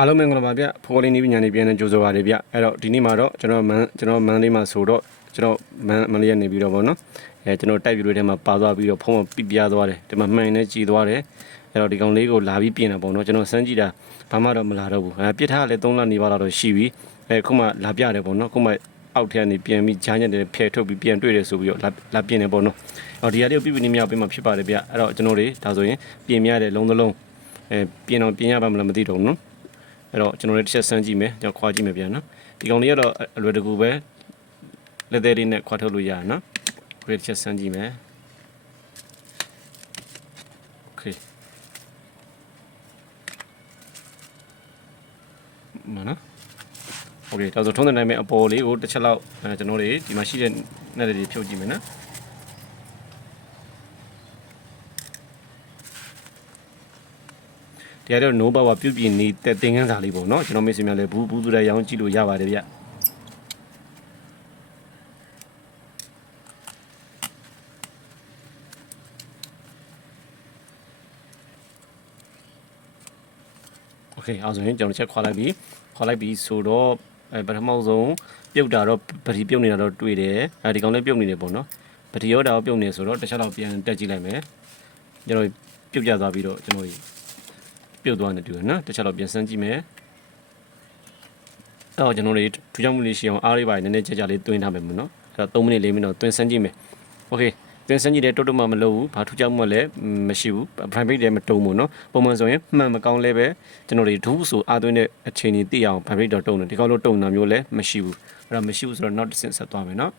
အားလုံးမင်္ဂလာပါဗျဖိုးလေးနီးပညာနေပြန်နေကြိုဆိုပါရဗျအဲ့တော့ဒီနေ့မှာတော့ကျွန်တော်မန်ကျွန်တော်မန်လေးမှာဆိုတော့ကျွန်တော်မန်မန်လေးကနေပြီးတော့ဗောနော်အဲကျွန်တော်တိုက်ပြလို့ထဲမှာပါသွားပြီးတော့ဖုံးမပြပြသွားတယ်ဒီမှာမှန်နေကြည်သွားတယ်အဲ့တော့ဒီကောင်လေးကိုလာပြီးပြင်တာပေါ့နော်ကျွန်တော်စမ်းကြည့်တာဘာမှတော့မလာတော့ဘူးအဲပြစ်ထားကလည်း3လနေပါတော့ရှိပြီအဲခုမှလာပြတယ်ပေါ့နော်ခုမှအောက်ထဲကနေပြန်ပြီးဂျားညက်တယ်ဖယ်ထုတ်ပြီးပြန်တွေ့တယ်ဆိုပြီးတော့လာလာပြင်တယ်ပေါ့နော်အော်ဒီဟာလေးကိုပြပြနေမြောက်ပေးမှဖြစ်ပါတယ်ဗျအဲ့တော့ကျွန်တော်တွေဒါဆိုရင်ပြင်မြတဲ့လုံးသလုံးအဲပြင်တော့ပြင်ရပါမလားမသိတော့ဘူးနော် အဲ့တော့ကျွန်တော်တို့တစ်ချက်ဆန်းကြည့်မယ်ကျွန်တော်ခွာကြည့်မယ်ပြန်နော်ဒီကောင်လေးကတော့အလွယ်တကူပဲလက်သေးလေးနဲ့ခွာထုတ်လို့ရရနော်ခရစ်ချက်ဆန်းကြည့်မယ်โอเคမနော်โอเคဒါဆိုထုံးတဲ့နိုင်မဲ့အပေါ်လေးကိုတစ်ချက်လောက်အဲကျွန်တော်တို့ဒီမှာရှိတဲ့နဲ့တွေဖြုတ်ကြည့်မယ်နော် တရားတော့ no power ပြုတ်ပြင်းနေတဲ့သင်ခန်းစာလေးပေါ့နော်ကျွန်တော်မိတ်ဆွေများလည်းဘူးဘူးသူတဲ့ရောင်းကြည့်လို့ရပါတယ်ဗျโอเคအောင်ဆိုရင်ကျွန်တော်ချက်ခွာလိုက်ပြီခွာလိုက်ပြီဆိုတော့အဲပထမဆုံးပြုတ်တာတော့ပတိပြုတ်နေတာတော့တွေ့တယ်အဲဒီကောင်လေးပြုတ်နေတယ်ပေါ့နော်ပတိရောတာကိုပြုတ်နေဆိုတော့တစ်ချက်တော့ပြန်တက်ကြည့်လိုက်မယ်ကျွန်တော်ပြုတ်ကြသွားပြီးတော့ကျွန်တော် ပြုတ်သွားနေတူတယ်နော်တစ်ချက်တော့ပြန်စမ်းကြည့်မယ်အဲ့တော့ကျွန်တော်တို့ထူးခြားမှုလေးရှိအောင်အားလေးပါနည်းနည်းကြာကြာလေးတွင်းထားမယ်မို့နော်အဲ့တော့3မိနစ်4မိနစ်တော့တွင်းစမ်းကြည့်မယ်โอเคတွင်းစမ်းကြည့်တယ်တုတ်တုတ်မှမလုပ်ဘူးဘာထူးခြားမှုလည်းမရှိဘူး private လည်းမတုံဘူးနော်ပုံမှန်ဆိုရင်မှန်မကောင်းလဲပဲကျွန်တော်တို့ဒူးဆိုအားသွင်းတဲ့အခြေအနေသိအောင် private တော့တုံတယ်ဒီကောက်လို့တုံတာမျိုးလည်းမရှိဘူးအဲ့တော့မရှိဘူးဆိုတော့နောက်တစ်ဆင့်ဆက်သွားမယ်နော်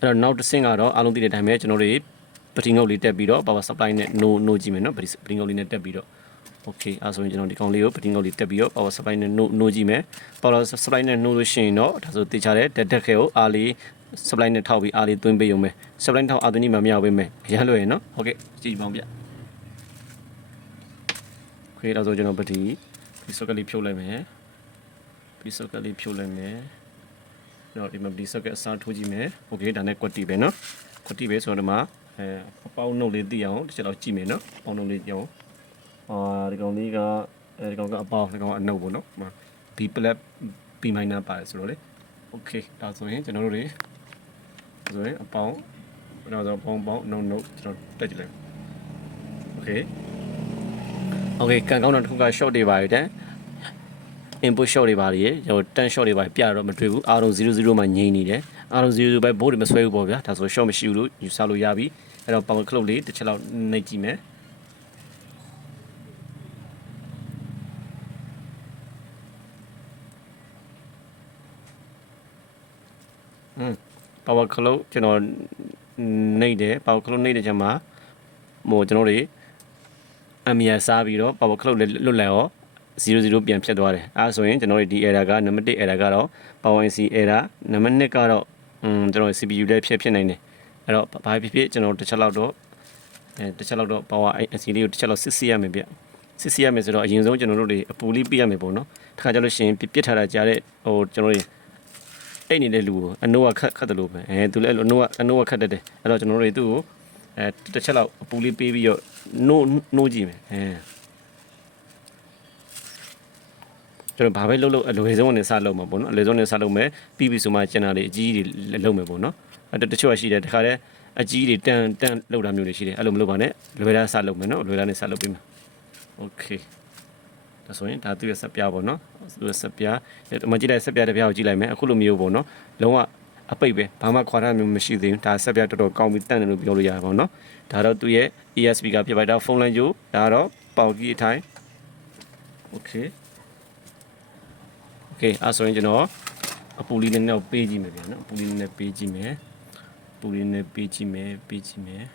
အဲ့တော့နောက်တစ်ဆင့်ကတော့အားလုံးသိတဲ့အတိုင်းပဲကျွန်တော်တို့ ပတိငုတ်လေးတက်ပြီးတော့ power supply နဲ့ no no ကြည့်မယ်နော်ပတိပတိငုတ်လေးနဲ့တက်ပြီးတော့ okay အဲဆိုရင်ကျွန်တော်ဒီကောင်လေးကိုပတိငုတ်လေးတက်ပြီးတော့ power supply နဲ့ no no ကြည့်မယ် power supply နဲ့ no လို့ရှိရင်တော့ဒါဆိုတေချာတဲ့တက်တက်ခဲကိုအားလေး supply နဲ့ထောက်ပြီးအားလေးသွင်းပေးရုံပဲ supply ထောက်အားသွင်းပြီးမှမရပေးမယ်ရမ်းလွယ်ရနော်ဟုတ်ကဲ့ကြည့်ပါဦးဗျ okay ဒါဆိုကျွန်တော်ပတိဒီ socket လေးဖြုတ်လိုက်မယ်ဒီ socket လေးဖြုတ်လိုက်မယ်တော့ဒီမှာဒီ socket အစားထိုးကြည့်မယ် okay ဒါနဲ့ quality ပဲနော် quality ပဲဆိုတော့ဒီမှာ အဲအပေါင်းနှုတ်လေးသိအောင်တစ်ချက်တော့ကြည့်မယ်နော်အပေါင်းနှုတ်လေးကြည့်အောင်အာဒီကောင်လေးကအဲဒီကောင်ကအပေါင်းဒီကောင်ကအနှုတ်ပေါ့နော်ဟို B plus B minus ပါတယ်ဆိုတော့လေ okay ဒါဆိုရင်ကျွန်တော်တို့တွေဆိုရင်အပေါင်းတော့ဆိုပေါင်းပေါင်းနှုတ်နှုတ်ကျွန်တော်တက်ကြည့်လိုက် okay okay ကန်ကောင်းတော့တစ်ခုက short တွေပါရတဲ့ input shot တွေပါလေဟို10 shot တွေပါပြတော့မတွေ့ဘူးအားလုံး00မှာငြိမ့်နေတယ်အားလုံး00ပဲဘိုးတွေမဆွဲဘူးပေါ့ဗျာဒါဆို shot မရှိဘူးလို့ယူဆလို့ရပြီ အဲ့တော့ power clock လေးတစ်ချက်လောက်နှိပ်ကြည့်မယ်อืม power clock ကျွန်တော်နှိပ်တယ် power clock နှိပ်တဲ့ချက်မှာဟိုကျွန်တော်တွေအမီယာစားပြီးတော့ power clock လေးလွတ်လပ်ရော00ပြန်ဖြတ်သွားတယ်အဲဒါဆိုရင်ကျွန်တော်တို့ဒီ error ကနံပါတ်1 error ကတော့ power IC error နံပါတ်2ကတော့อืมကျွန်တော် CPU လည်းဖြတ်ဖြစ်နိုင်တယ် အဲ့တော့ဘာဖြစ်ဖြစ်ကျွန်တော်တစ်ချက်လောက်တော့အဲတစ်ချက်လောက်တော့ power IC လေးကိုတစ်ချက်လောက်စစ်စစ်ရမယ်ဗျစစ်စစ်ရမယ်ဆိုတော့အရင်ဆုံးကျွန်တော်တို့တွေအပူလေးပြရမယ်ပေါ့နော်တခါကျလို့ရှိရင်ပြစ်ထားတာကြားတဲ့ဟိုကျွန်တော်တို့အိတ်နေတဲ့လူကိုအနိုးကခတ်ခတ်တယ်လို့ပဲအဲသူလည်းအနိုးကအနိုးကခတ်တတ်တယ်အဲ့တော့ကျွန်တော်တို့တွေသူ့ကိုအဲတစ်ချက်လောက်အပူလေးပေးပြီးတော့နိုးနိုးကြည့်မယ်အဲကျွန်တော်ဘာပဲလုပ်လို့အလွယ်ဆုံးနဲ့စလုပ်မှာပေါ့နော်အလွယ်ဆုံးနဲ့စလုပ်မယ်ပြီးပြီဆိုမှကျန်တာတွေအကြီးကြီးတွေလုပ်မယ်ပေါ့နော်အဲ့ တချို့ကရှိတယ်တခါတည်းအကြီးတွေတန်တန်လောက်တာမျိုးတွေရှိတယ်အဲ့လိုမလုပ်ပါနဲ့လွယ်တာစလုပ်မယ်နော်လွယ်တာနဲ့စလုပ်ပေးမယ်โอเคဒါဆိုရင်ဒါသူ့ရဲ့ဆက်ပြားပေါ့နော်သူ့ရဲ့ဆက်ပြားဒီမှာကြည့်လိုက်ဆက်ပြားတစ်ပြားကိုကြည့်လိုက်မယ်အခုလိုမျိုးပေါ့နော်လုံးဝအပိတ်ပဲဘာမှခွာထားမျိုးမရှိသေးဘူးဒါဆက်ပြားတော်တော်ကောင်းပြီးတန်တယ်လို့ပြောလို့ရတယ်ပေါ့နော်ဒါတော့သူ့ရဲ့ ESP ကပြပိုက်တာဖုန်းလိုင်းကြိုးဒါတော့ပေါက်ကြီးအထိုင်โอเคโอเคအဲဆိုရင်ကျွန်တော်အပူလေးနည်းနည်းပေးကြည့်မယ်ဗျာနော်အပူလေးနည်းနည်းပေးကြည့်မယ် ပူလေးနည်းပေးကြည့်မယ်ပေးကြည့်မယ်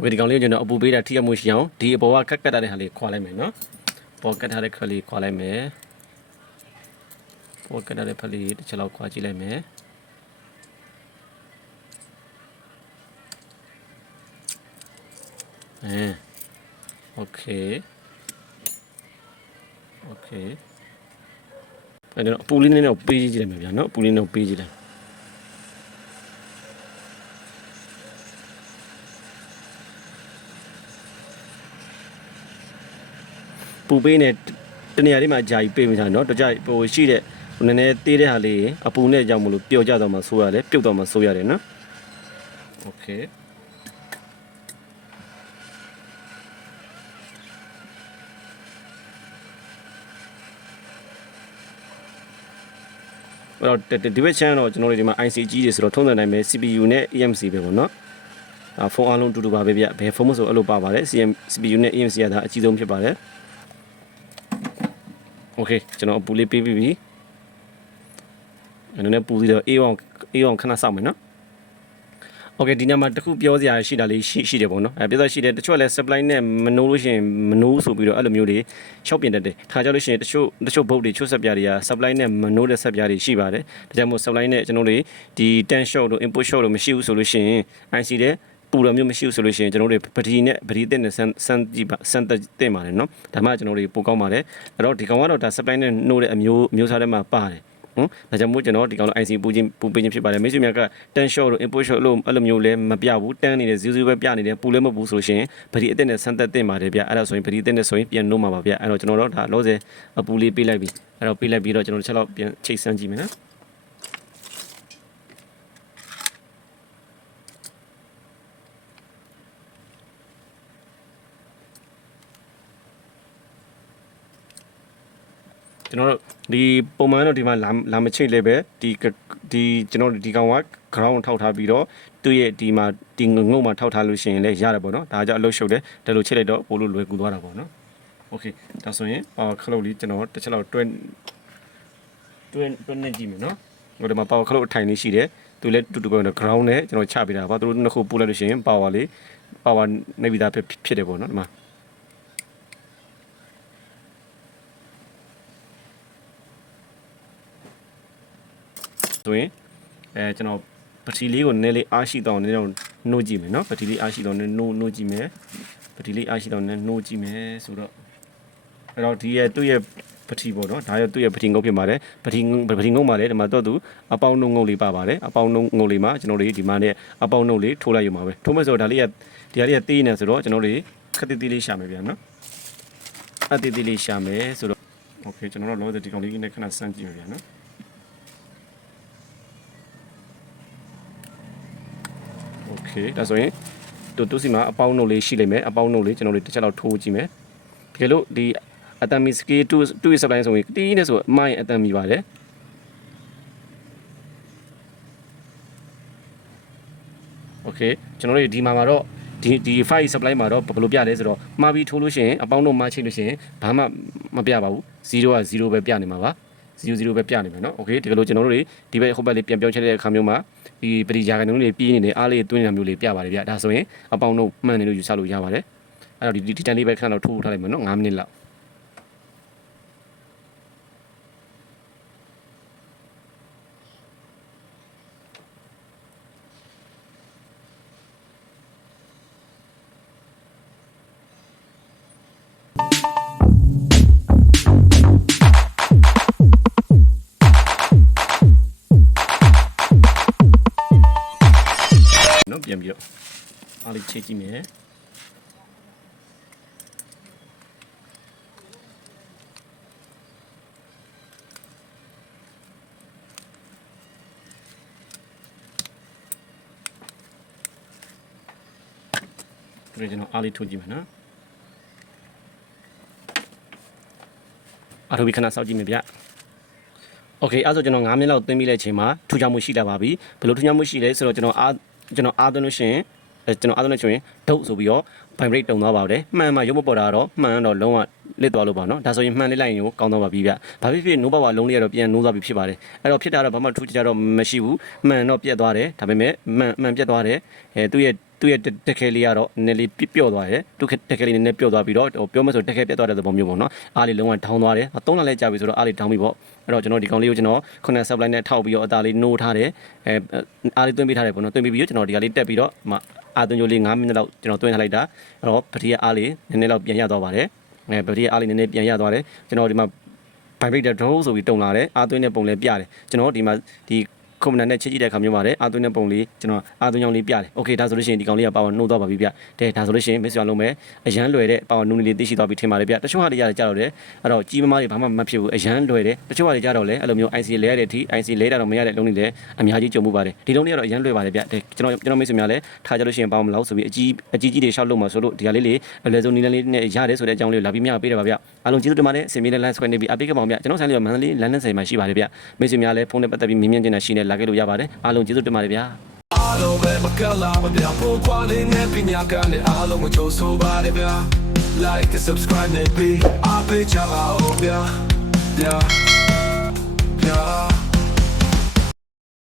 ဝေဒီကောင်လေးကိုကျွန်တော်အပူပေးတာထိရမှုရှိအောင်ဒီအပေါ်ကကတ်ကတ်ထားတဲ့ဟာလေးခွာလိုက်မယ်နော်ပေါ်ကတ်ထားတဲ့ခက်လေးခွာလိုက်မယ်ပေါ်ကတ်ထားတဲ့ဖက်လေးတစ်ချက်လောက်ခွာကြည့်လိုက်မယ်အဲโอ အဲကျွန်တော်အပူလေးနည်းနည်းပေးကြည့်လိုက်မယ်ဗျာနော်အပူလေးနည်းပေးကြည့်လိုက်ပူပေးနေတနေရာလေးမှာကြာကြီးပေးမိတာเนาะတကြဟိုရှိတဲ့နည်းနည်းသေးတဲ့ဟာလေးအပူနဲ့ကြောင့်မလို့ပျော်ကြတော့မှဆိုးရတယ်ပြုတ်တော့မှဆိုးရတယ်เนาะโอเค အဲ့တော့ဒီဘက် channel တော့ကျွန်တော်တို့ဒီမှာ IC ကြီးတွေဆိုတော့ထုံးစံတိုင်းပဲ CPU နဲ့ EMC ပဲပေါ့နော်အဖုန်းအလုံးတူတူပါပဲဗျဘယ်ဖုန်းမဆိုအဲ့လိုပါပါတယ် CM CPU နဲ့ EMC ကဒါအကြီးဆုံးဖြစ်ပါတယ် Okay ကျွန်တော်အပူလေးပေးပြီးပြီအဲ့နည်းပူပြီးတော့ A1 A1 ခဏစောင့်မယ်နော် โอเคဒီညမှာတခုပြောစရာရှိတာလေးရှိရှိတယ်ပေါ့နော်အဲပြောစရှိတယ်တချို့ကလည်း supply နဲ့မနိုးလို့ရှိရင်မနိုးဆိုပြီးတော့အဲ့လိုမျိုးတွေရှောက်ပြင်တတ်တယ်ခါကြလို့ရှိရင်တချို့တချို့ boat တွေချို့ဆက်ပြားတွေက supply နဲ့မနိုးတဲ့ဆက်ပြားတွေရှိပါတယ်ဒါကြောင့်မို့ supply နဲ့ကျွန်တော်တို့ဒီ 10 short တို့ input short တို့မရှိဘူးဆိုလို့ရှိရင် IC တဲ့ပူတော်မျိုးမရှိဘူးဆိုလို့ရှိရင်ကျွန်တော်တို့ပတိနဲ့ပတိတဲ့နဲ့ဆန်ဆန်ကြည့်ပါဆန်တဲ့ပါတယ်နော်ဒါမှကျွန်တော်တို့ပိုကောင်းပါတယ်အဲ့တော့ဒီကောင်ကတော့ဒါ supply နဲ့နှိုးတဲ့အမျိုးမျိုးစားထဲမှာပါတယ် ဟမ်ဒါကြောင့်မို့ကျွန်တော်ဒီကောင်တော့ IC ပူခြင်းပူပေးခြင်းဖြစ်ပါတယ်မိတ်ဆွေများက10 short တို့ input short လို့အဲ့လိုမျိုးလဲမပြဘူးတန်းနေတယ်ဇူးဇူးပဲပြနေတယ်ပူလည်းမပူဆိုလို့ရှိရင်ပတိအသက်နဲ့ဆန်သက်တင်ပါတယ်ဗျအဲ့ဒါဆိုရင်ပတိအသက်နဲ့ဆိုရင်ပြန်နှိုးမှာပါဗျအဲ့တော့ကျွန်တော်တို့ဒါလောဆယ်အပူလေးပေးလိုက်ပြီအဲ့တော့ပေးလိုက်ပြီးတော့ကျွန်တော်တို့ချက်တော့ပြန်ချိတ်ဆန်းကြည့်မယ်နော် ကျွန်တော်တို့ဒီပုံမှန်တော့ဒီမှာလာမချိတ်လည်းပဲဒီဒီကျွန်တော်ဒီကောင်က ground ထောက်ထားပြီးတော့သူ့ရဲ့ဒီမှာဒီငုတ်မှာထောက်ထားလို့ရှိရင်လည်းရတယ်ပေါ့နော်ဒါကြောင့်အလုပ်ရှုပ်တယ်ဒါလိုချိတ်လိုက်တော့ပိုလို့လွယ်ကူသွားတာပေါ့နော် okay ဒါဆိုရင် power clock လေးကျွန်တော်တစ်ချက်လောက်တွဲတွဲတွဲနေကြည့်မယ်နော်ဟိုဒီမှာ power clock အထိုင်လေးရှိတယ်သူလည်းတူတူပဲ ground နဲ့ကျွန်တော်ချပေးတာပါသူတို့နှစ်ခုပို့လိုက်လို့ရှိရင် power လေး power နေပြီးသားဖြစ်ဖြစ်တယ်ပေါ့နော်ဒီမှာ ဆိုရင်အဲကျွန်တော်ပတိလေးကိုနည်းနည်းလေးအားရှိတော့နည်းနည်းတော့နှိုးကြည့်မယ်နော်ပတိလေးအားရှိတော့နည်းနှိုးနှိုးကြည့်မယ်ပတိလေးအားရှိတော့နည်းနှိုးကြည့်မယ်ဆိုတော့အဲ့တော့ဒီရဲ့သူ့ရဲ့ပတိပေါ့နော်ဒါရသူ့ရဲ့ပတိငုတ်ဖြစ်ပါတယ်ပတိပတိငုတ်မှာလည်းဒီမှာတော့သူအပေါင်းနှုတ်ငုတ်လေးပါပါတယ်အပေါင်းနှုတ်ငုတ်လေးမှာကျွန်တော်တို့ဒီမှာနဲ့အပေါင်းနှုတ်လေးထိုးလိုက်ရမှာပဲထိုးမယ်ဆိုတော့ဒါလေးကဒီဟာလေးကသေးနေဆိုတော့ကျွန်တော်တို့ခက်တိတိလေးရှာမယ်ဗျာနော်အတိတိလေးရှာမယ်ဆိုတော့โอเคကျွန်တော်တို့လောဆယ်ဒီကောင်လေးနဲ့ခဏစမ်းကြည့်မယ်ဗျာနော် โอเคဒါဆိုရင်တူတူစီမှာအပေါင်းနှုတ်လေးရှိလိမ့်မယ်အပေါင်းနှုတ်လေးကျွန်တော်တို့တစ်ချက်လောက်ထိုးကြည့်မယ်တကယ်လို့ဒီအတမ်မီစကေတူတူရဲ့ supply ဆိုရင်တီးနေဆိုအမိုင်းအတမ်မီပါတယ်โอเคကျွန်တော်တို့ဒီမှာမှာတော့ဒီဒီ file supply မှာတော့ဘယ်လိုပြလဲဆိုတော့မှာပြီးထိုးလို့ရှိရင်အပေါင်းတို့မှာချိန်လို့ရှိရင်ဘာမှမပြပါဘူး0က0ပဲပြနေမှာပါ 00ပဲပြနေမယ်เนาะโอเคဒီကလို့ကျွန်တော်တို့တွေဒီဘက်ဟိုဘက်လေးပြန်ပြောင်းချက်တဲ့အခါမျိုးမှာဒီပရိယာကန်လေးပြေးနေတယ်အားလေးတွင်းနေတာမျိုးလေးပြပါတယ်ဗျဒါဆိုရင်အပေါင်းတို့မှန်နေလို့ယူဆလို့ရပါတယ်အဲ့တော့ဒီဒီတန်လေးပဲခဏတော့ထိုးထားလိုက်မယ်เนาะ9မိနစ်လောက် ပြန်ပြီးတော့အားလေးချိန်ကြည့်မယ်ဒီကျွန်တော်အားလေးထိုးကြည့်မယ်နော်အားထုတ်ပြီးခဏစောင့်ကြည့်မယ်ဗျโอเคအဲ့ဆိုကျွန်တော်9မိနစ်လောက်သင်ပြီးတဲ့အချိန်မှာထူချောင်မှုရှိလာပါပြီဘယ်လိုထူချောင်မှုရှိလဲဆိုတော့ကျွန်တော်အား ကျွန်တော်အားသွင်းလို့ရှိရင်ကျွန်တော်အားသွင်းလို့ရှိရင်ဒုတ်ဆိုပြီးတော့ vibrate တုံသွားပါပါတယ်မှန်မှရုပ်မပေါ်တာကတော့မှန်တော့လုံးဝလစ်သွားလို့ပါနော်ဒါဆိုရင်မှန်လစ်လိုက်ရင်ကောင်းတော့ပါပြီဗျဘာဖြစ်ဖြစ် no power လုံးလေးကတော့ပြန်နိုးသွားပြီဖြစ်ပါတယ်အဲ့တော့ဖြစ်တာတော့ဘာမှထူးခြားတော့မရှိဘူးမှန်တော့ပြက်သွားတယ်ဒါပေမဲ့မှန်မှန်ပြက်သွားတယ်အဲသူ့ရဲ့ သူ့ရဲ့တက်ခဲလေးကတော့နည်းလေးပျော့သွားတယ်သူတက်ခဲလေးနည်းနည်းပျော့သွားပြီးတော့ဟိုပြောမဆိုတက်ခဲပြတ်သွားတဲ့သဘောမျိုးပေါ့နော်အားလေးလုံးဝဒေါင်းသွားတယ်သုံးလလဲကြာပြီဆိုတော့အားလေးဒေါင်းပြီပေါ့အဲ့တော့ကျွန်တော်ဒီကောင်လေးကိုကျွန်တော်ခုန supply နဲ့ထောက်ပြီးတော့အသားလေးနိုးထားတယ်အဲအားလေးသွင်းပေးထားတယ်ပေါ့နော်သွင်းပေးပြီးတော့ကျွန်တော်ဒီကလေးတက်ပြီးတော့မှအာသွင်းကြိုးလေး9မိနစ်လောက်ကျွန်တော်သွင်းထားလိုက်တာအဲ့တော့ပတိရအားလေးနည်းနည်းလောက်ပြန်ရသွားပါတယ်အဲပတိရအားလေးနည်းနည်းပြန်ရသွားတယ်ကျွန်တော်ဒီမှာ vibrator draw ဆိုပြီးတုံလာတယ်အားသွင်းတဲ့ပုံလေးပြတယ်ကျွန်တော်ဒီမှာဒီ ခုံနံနဲ့ချစ်ကြည့်တဲ့အခါမျိုးမှာလည်းအာသွင်းတဲ့ပုံလေးကျွန်တော်အာသွင်းကြောင်းလေးပြတယ်။ Okay ဒါဆိုလို့ရှိရင်ဒီကောင်လေးကပါဝါနှုတ်သွားပါပြီဗျ။တဲ့ဒါဆိုလို့ရှိရင်မစ်ဆွာလုံးမဲ့အရန်လွယ်တဲ့ပါဝါနူနီလေးသိရှိသွားပြီထင်ပါတယ်ဗျ။တချို့ဟာတွေကြတော့ကြာတော့တယ်။အဲ့တော့ကြီးမမတွေဘာမှမဖြစ်ဘူးအရန်လွယ်တယ်။တချို့ဟာတွေကြတော့လည်းအဲ့လိုမျိုး IC လဲရတဲ့အထိ IC လဲတာတော့မရတဲ့လုံးတွေလည်းအများကြီးကြုံမှုပါတယ်။ဒီလုံးတွေကတော့အရန်လွယ်ပါတယ်ဗျ။တဲ့ကျွန်တော်ကျွန်တော်မိတ်ဆွေများလည်းထားကြလို့ရှိရင်ပါဝါမလောက်ဆိုပြီးအကြီးအကြီးကြီးတွေရှောက်လို့မှာဆိုလို့ဒီဟာလေးလေးအလဲဆုံးနီလန်းလေးနဲ့ရတယ်ဆိုတဲ့အကြောင်းလေးကိုလာပြီးမျှပေးတယ်ပါဗျ။အားလုံးကျေးဇူးတင်ပါတယ်။စင်မီလေး line ဆွဲနေပြီးအပိတ်ကပောင်ဗျ။ကျွန်တော်ဆိုင်လေးကမန္တလေးလမ်းနဲ့ဆိုင်မှာရှိပါတယ်ဗျ။မိတ်ဆွေများလည်းဖုန်းနဲ့ပတ်သက်ပြီးမြင်မြင်ကျင်တာရှိနေလာခဲ့လို့ရပါတယ်အားလုံးကျေးဇူးတင်ပါတယ်ဗျာအားလုံးပဲမကလာမပြဖို့ကွာလေးနဲ့ပညာကလည်းအားလုံးကိုကြိုးဆိုပါတယ်ဗျာ like and subscribe နဲ့ပြီးအားပေးကြပါဦးဗျာဗျာဗျာ